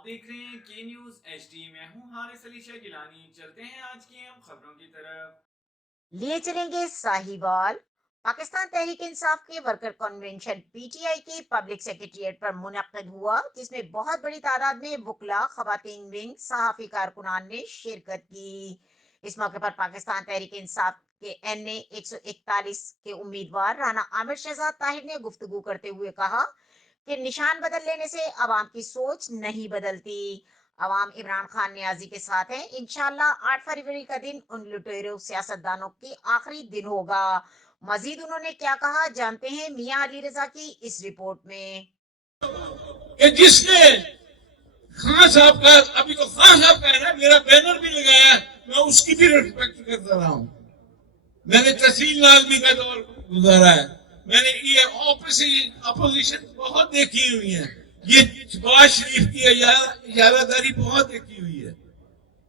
آپ دیکھ رہے ہیں کے نیوز ایچ ڈی، میں ہوں حارث علی شاہ گیلانی۔ چلتے ہیں آج کی اہم خبروں کی طرف۔ لیے چلیں گے ساہیوال۔ پاکستان تحریک انصاف کے worker convention P T I کی پبلک سیکریٹریٹ پر منعقد ہوا، جس میں بہت بڑی تعداد میں وکلاء، خواتین ونگ، صحافی کارکنان نے شرکت کی۔ اس موقع پر پاکستان تحریک انصاف کے این اے 141 کے امیدوار رانا عامر شہزاد طاہر نے گفتگو کرتے ہوئے کہا کہ نشان بدل لینے سے عوام کی سوچ نہیں بدلتی۔ عوام عمران خان نیازی کے ساتھ ہیں۔ انشاءاللہ 8 فروری کا دن ان لٹیرو سیاستدانوں کی آخری دن ہوگا۔ مزید انہوں نے کیا کہا، جانتے ہیں میاں علی رضا کی اس رپورٹ میں۔ کہ جس نے خان صاحب کا، ابھی تو خان صاحب کا ہے نا، میرا بینر بھی لگایا ہے، میں اس کی بھی ریسپیکٹ کرتا رہا ہوں۔ میں نے تحصیل لازمی کا دور گزارا ہے، میں نے یہ اپوزیشن بہت دیکھی ہوئی ہے، یہ شہباز شریف کی اجارہ داری بہت دیکھی ہوئی ہے،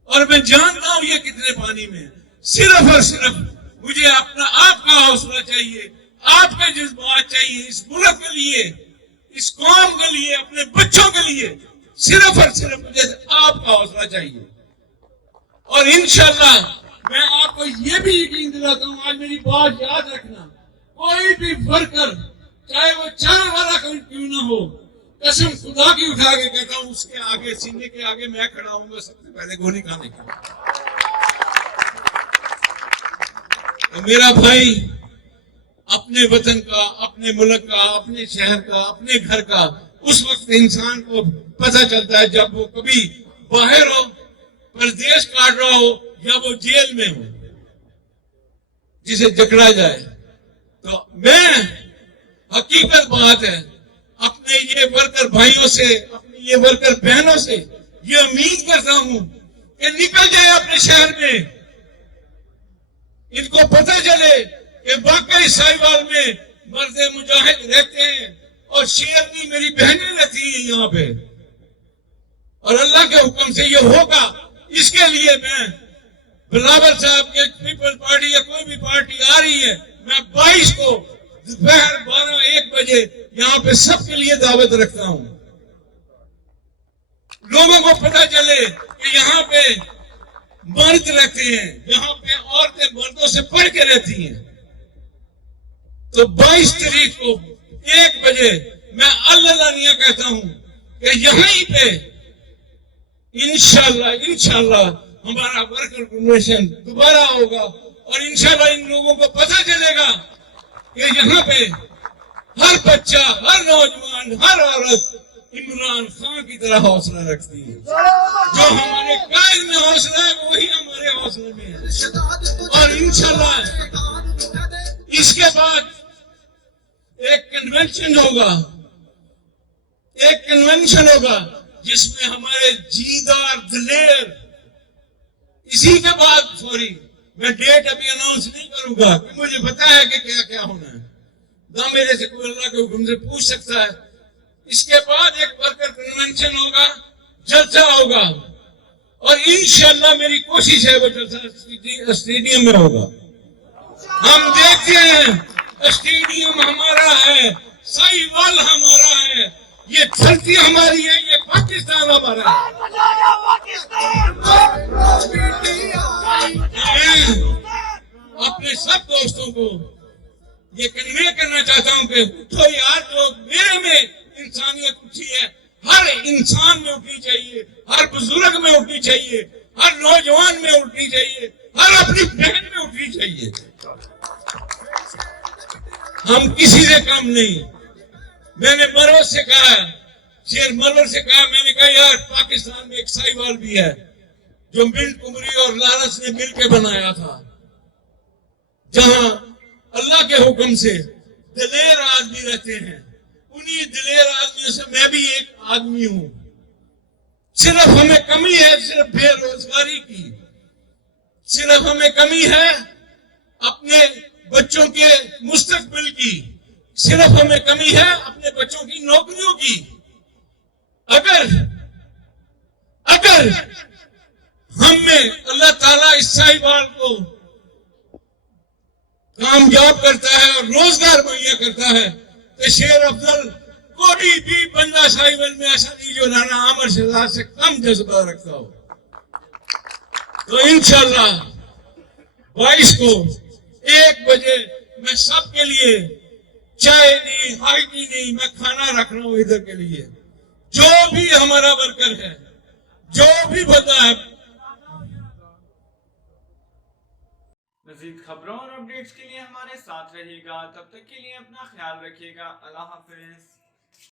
اور میں جانتا ہوں یہ کتنے پانی میں ہے۔ صرف اور صرف مجھے اپنا آپ کا حوصلہ چاہیے، آپ کے جذبات چاہیے، اس ملک کے لیے، اس قوم کے لیے، اپنے بچوں کے لیے صرف اور صرف مجھے آپ کا حوصلہ چاہیے۔ اور انشاءاللہ میں آپ کو یہ بھی یقین دلاتا ہوں، آج میری بات یاد رکھنا، کوئی بھی ورکر چاہے وہ چاہنے والا کیوں نہ ہو، قسم خدا کی اٹھا کے کہتا ہوں، اس کے آگے، سینے کے آگے میں کھڑا ہوں گا سب سے پہلے گولی کھانے کے۔ میرا بھائی اپنے وطن کا، اپنے ملک کا، اپنے شہر کا، اپنے گھر کا اس وقت انسان کو پتہ چلتا ہے جب وہ کبھی باہر ہو، پردیش کاٹ رہا ہو، یا وہ جیل میں ہو جسے جکڑا جائے۔ تو میں حقیقت بات ہے اپنے یہ ورکر بھائیوں سے، اپنی یہ ورکر بہنوں سے یہ امید کرتا ہوں کہ نکل جائے اپنے شہر میں، ان کو پتہ چلے کہ واقعی ساہیوال میں مرد مجاہد رہتے ہیں اور شیرنی میری بہنیں رہتی ہیں یہاں پہ، اور اللہ کے حکم سے یہ ہوگا۔ اس کے لیے میں بلاول صاحب کے پیپل پارٹی یا کوئی بھی پارٹی آ رہی ہے، میں 22 کو دوپہر 12-1 بجے یہاں پہ سب کے لیے دعوت رکھتا ہوں۔ لوگوں کو پتہ چلے کہ یہاں پہ مرد رہتے ہیں، یہاں پہ عورتیں مردوں سے بڑھ کے رہتی ہیں۔ تو 22 تاریخ کو 1 بجے میں اللہ کہتا ہوں کہ یہیں پہ انشاءاللہ ہمارا ورکر کنونشن دوبارہ ہوگا، اور انشاءاللہ ان لوگوں کو پتہ چلے گا کہ یہاں پہ ہر بچہ، ہر نوجوان، ہر عورت عمران خان کی طرح حوصلہ رکھتی ہے۔ جو ہمارے قائد میں حوصلہ ہے وہی ہمارے حوصلے میں ہے، اور انشاءاللہ اس کے بعد ایک کنونشن ہوگا جس میں ہمارے جیدار دلیر، اسی کے بعد میں ڈیٹ ابھی اناؤنس نہیں کروں گا کہ مجھے پتا ہے کہ کیا کیا ہونا ہے، نہ میرے سے کوئی اللہ کے حکم سے پوچھ سکتا ہے۔ اس کے بعد ایک ورکر کنونشن ہوگا، جلسہ ہوگا، اور انشاءاللہ میری کوشش ہے وہ جلسہ اسٹیڈیم میں ہوگا۔ ہم دیکھتے ہیں اسٹیڈیم ہمارا ہے، ساہیوال ہمارا ہے، یہ دھرتی ہماری ہے، یہ پاکستان ہمارا ہے۔ میں اپنے سب دوستوں کو یہ کنوے کرنا چاہتا ہوں کہ اٹھو یار، جو میرے میں انسانیت اٹھی ہے، ہر انسان میں اٹھنی چاہیے، ہر بزرگ میں اٹھنی چاہیے، ہر نوجوان میں اٹھنی چاہیے، ہر اپنی بہن میں اٹھنی چاہیے۔ ہم کسی سے کم نہیں۔ میں نے مروت سے کہا، شیر ملر سے کہا، میں نے کہا یار پاکستان میں ایک ساہیوال بھی ہے جو منٹ کمری اور لارنس نے مل کے بنایا تھا، جہاں اللہ کے حکم سے دلیر آدمی رہتے ہیں۔ انہی دلیر آدمیوں سے میں بھی ایک آدمی ہوں۔ صرف ہمیں کمی ہے صرف بے روزگاری کی، صرف ہمیں کمی ہے اپنے بچوں کے مستقبل کی، صرف ہمیں کمی ہے اپنے بچوں کی نوکریوں کی۔ اگر ہم میں اللہ تعالیٰ اس ساہیوال کو کامیاب کرتا ہے اور روزگار مہیا کرتا ہے تو شیر افضل کوئی بھی بندہ سائیول میں ایسا نہیں جو رانا عامر شہزاد سے کم جذبہ رکھتا ہو. تو انشاءاللہ 22 کو 1 بجے میں سب کے لیے چائے نہیں ہائی نہیں میں کھانا رکھ رہا ہوں ادھر کے لیے. جو بھی ہمارا ورکر ہے جو بھی بندہ ہے. مزید خبروں اور اپڈیٹس کے لیے ہمارے ساتھ رہیے گا. تب تک کے لیے اپنا خیال رکھیے گا. اللہ حافظ.